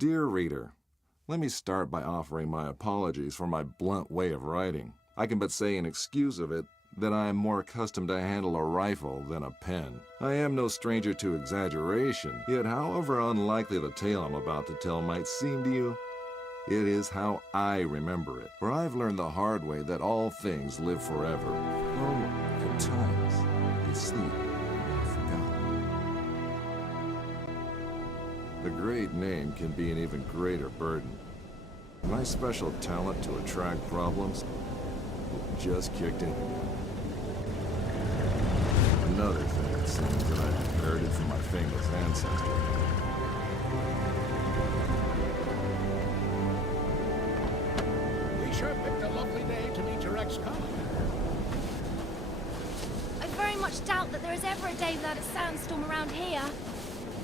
Dear reader, let me start by offering my apologies for my blunt way of writing. I can but say in excuse of it that I am more accustomed to handle a rifle than a pen. I am no stranger to exaggeration, yet however unlikely the tale I'm about to tell might seem to you, it is how I remember it. For I've learned the hard way that all things live forever. Oh, at times, they sleep forgotten. A great name can be an even greater burden. My special talent to attract problems just kicked in again. Another thing, it seems, that I've inherited from my famous ancestor. We sure picked a lovely day to meet your ex-colleague. I very much doubt that there is ever a day without a sandstorm around here.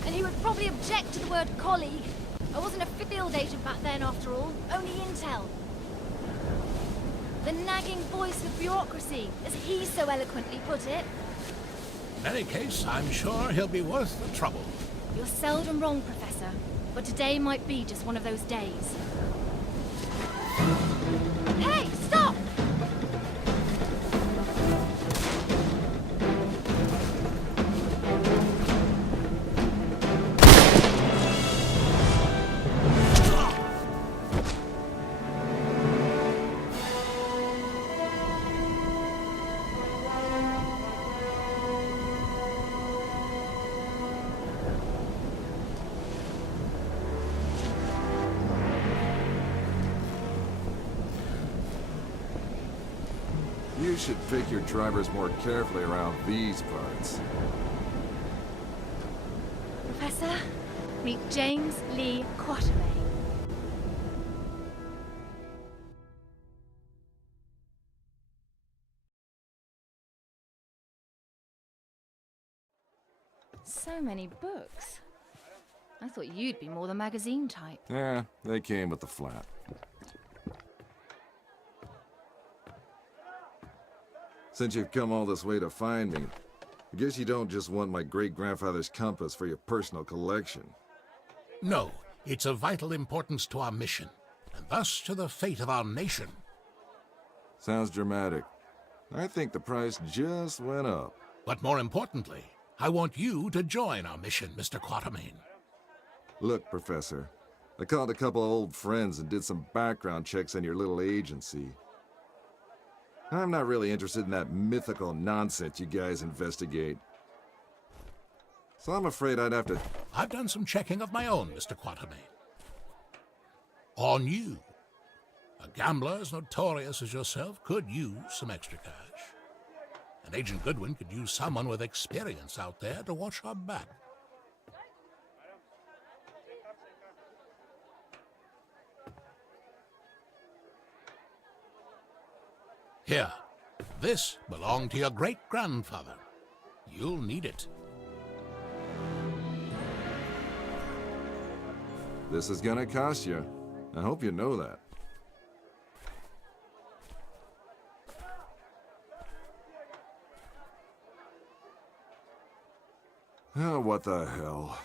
And he would probably object to the word colleague. I wasn't a field agent back then, after all. Only intel. The nagging voice of bureaucracy, as he so eloquently put it. In any case, I'm sure he'll be worth the trouble. You're seldom wrong, Professor. But today might be just one of those days. Hey, stop! You should pick your drivers more carefully around these parts. Professor, meet James Lee Quatermain. So many books. I thought you'd be more the magazine type. Yeah, they came with the flat. Since you've come all this way to find me, I guess you don't just want my great-grandfather's compass for your personal collection. No, it's of vital importance to our mission, and thus to the fate of our nation. Sounds dramatic. I think the price just went up. But more importantly, I want you to join our mission, Mr. Quatermain. Look, Professor, I called a couple of old friends and did some background checks on your little agency. I'm not really interested in that mythical nonsense you guys investigate. So I'm afraid I'd have to... I've done some checking of my own, Mr. Quatermain. On you. A gambler as notorious as yourself could use some extra cash. And Agent Goodwin could use someone with experience out there to watch our back. Here, this belonged to your great-grandfather. You'll need it. This is gonna cost you. I hope you know that. Oh, what the hell.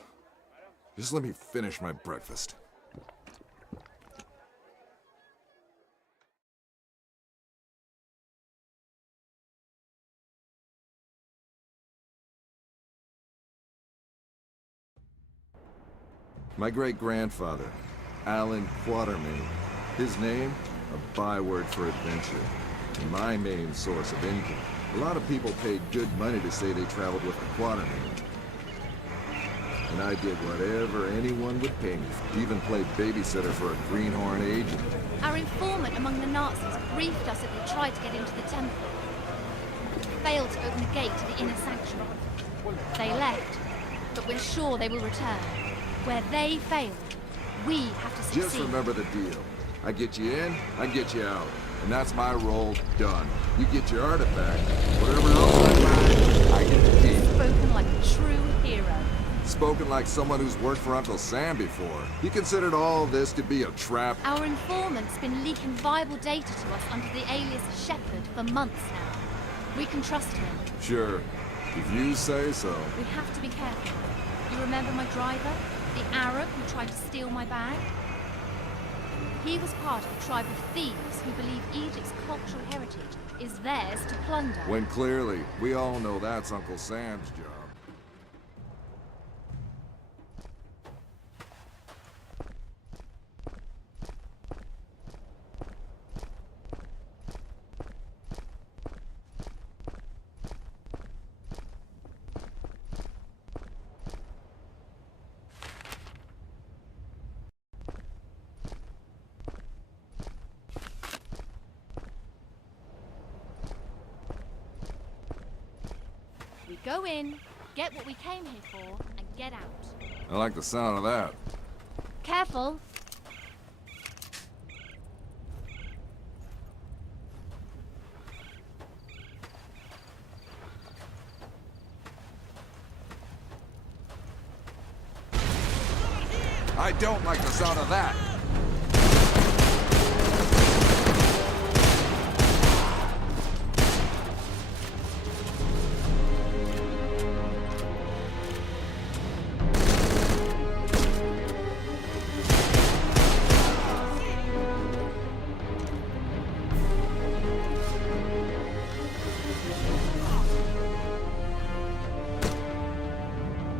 Just let me finish my breakfast. My great-grandfather, Alan Quatermain. His name, a byword for adventure. And my main source of income. A lot of people paid good money to say they traveled with a Quatermain. And I did whatever anyone would pay me for. Even played babysitter for a greenhorn agent. Our informant among the Nazis briefed us that they tried to get into the temple. Failed to open the gate to the inner sanctuary. They left, but we're sure they will return. Where they failed, we have to succeed. Just remember the deal. I get you in, I get you out. And that's my role done. You get your artifact. Whatever else I find, I get to keep. Spoken like a true hero. Spoken like someone who's worked for Uncle Sam before. He considered all this to be a trap. Our informant's been leaking viable data to us under the alias Shepherd for months now. We can trust him. Sure. If you say so. We have to be careful. You remember my driver? The Arab who tried to steal my bag? He was part of a tribe of thieves who believe Egypt's cultural heritage is theirs to plunder. When clearly, we all know that's Uncle Sam's job. We go in, get what we came here for, and get out. I like the sound of that. Careful! I don't like the sound of that.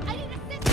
I need assistance!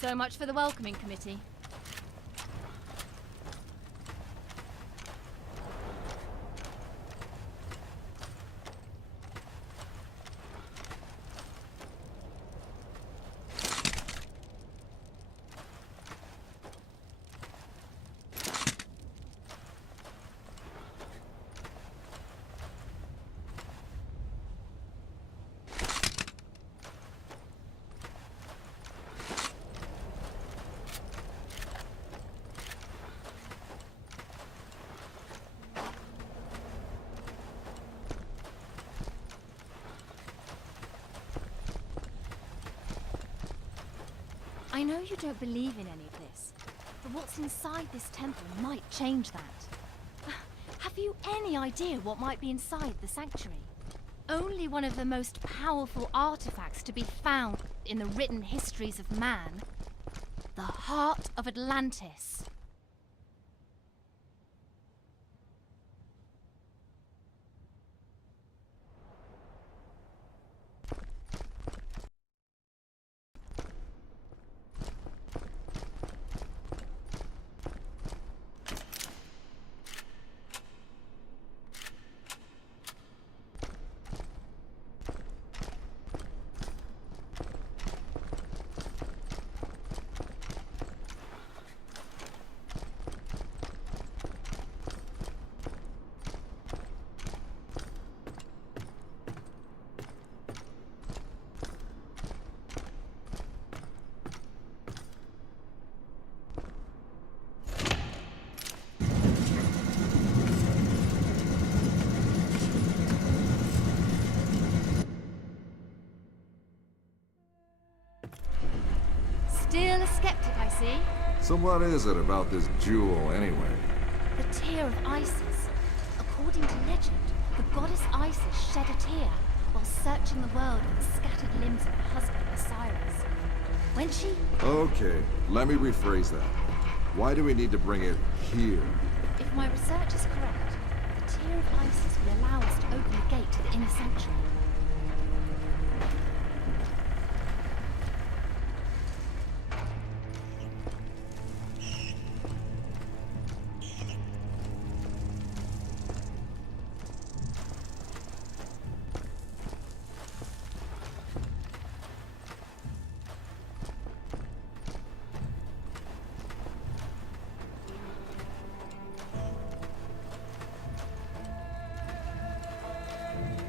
So much for the welcoming committee. I know you don't believe in any of this, but what's inside this temple might change that. Have you any idea what might be inside the sanctuary? Only one of the most powerful artifacts to be found in the written histories of man. The heart of Atlantis. Still a skeptic, I see. So what is it about this jewel, anyway? The tear of Isis. According to legend, the goddess Isis shed a tear while searching the world for the scattered limbs of her husband Osiris. When she... Okay, let me rephrase that. Why do we need to bring it here? If my research is correct, the tier of Isis will allow us to open the gate to the inner sanctuary.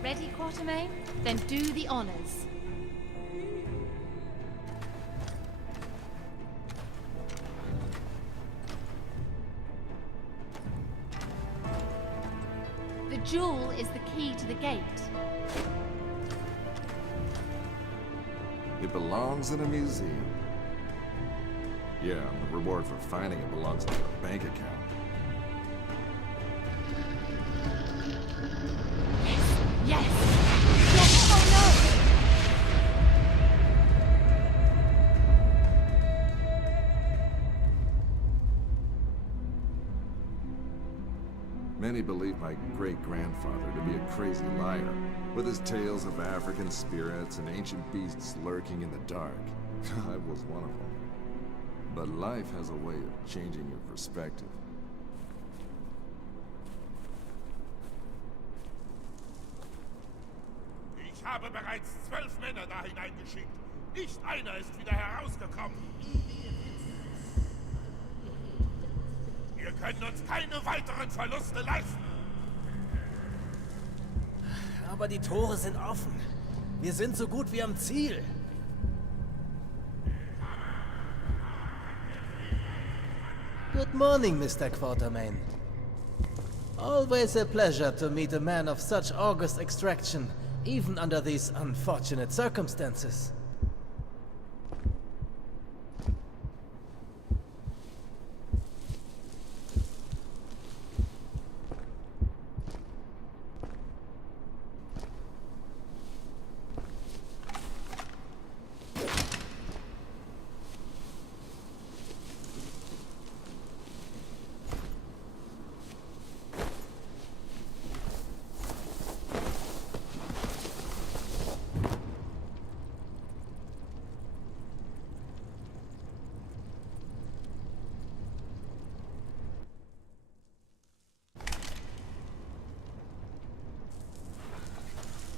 Ready, Quatermain? Then do the honors. The jewel is the key to the gate. It belongs in a museum. Yeah, and the reward for finding it belongs in a bank account. Yes! Yes! Oh no! Many believe my great-grandfather to be a crazy liar, with his tales of African spirits and ancient beasts lurking in the dark. I was one of them. But life has a way of changing your perspective. Ich habe bereits 12 Männer da hineingeschickt. Nicht einer ist wieder herausgekommen. Wir können uns keine weiteren Verluste leisten. Aber die Tore sind offen. Wir sind so gut wie am Ziel. Good morning, Mr. Quatermain. Always a pleasure to meet a man of such august extraction, even under these unfortunate circumstances.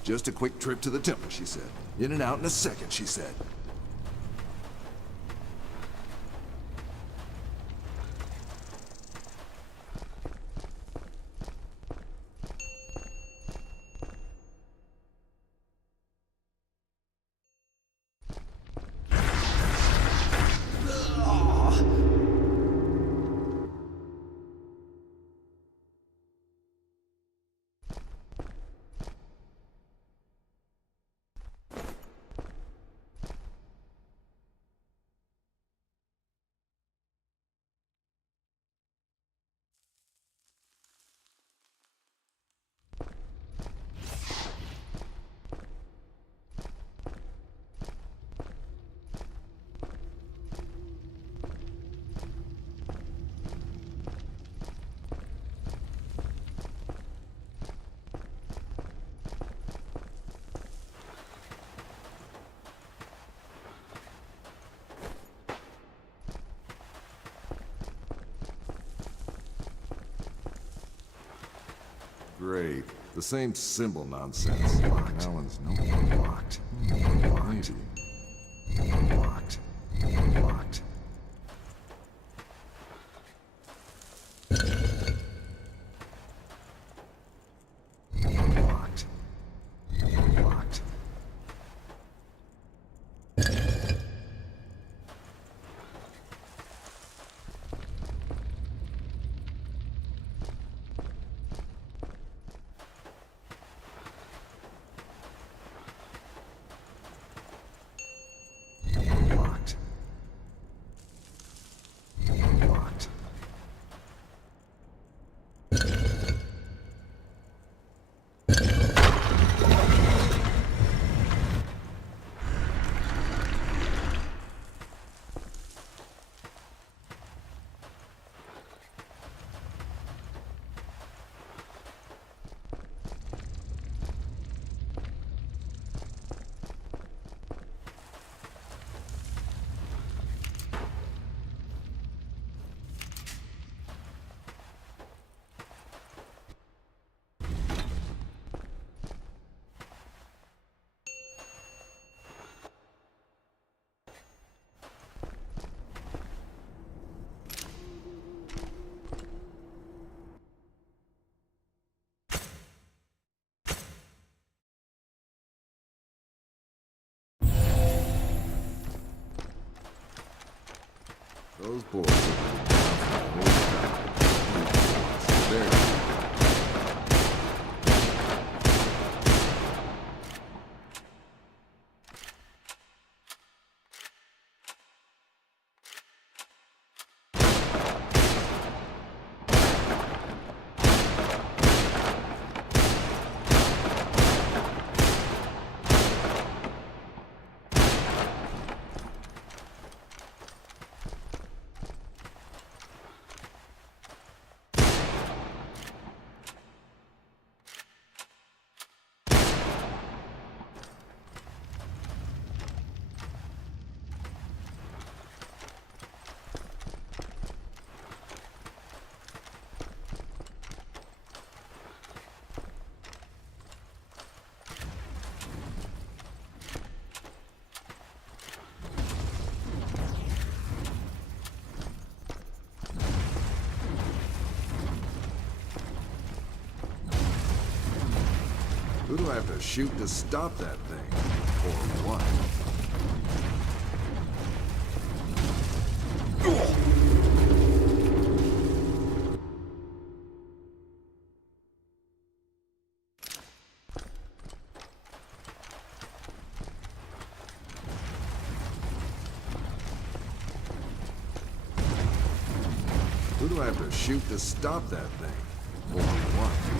Just a quick trip to the temple, she said. In and out in a second, she said. Great. The same symbol nonsense. Locked. Alan's no locked. Locked. Locked. Locked. Locked. Locked. Locked. Locked. Those boys are there. Who do I have to shoot to stop that thing? Or what? Who do I have to shoot to stop that thing? Or what?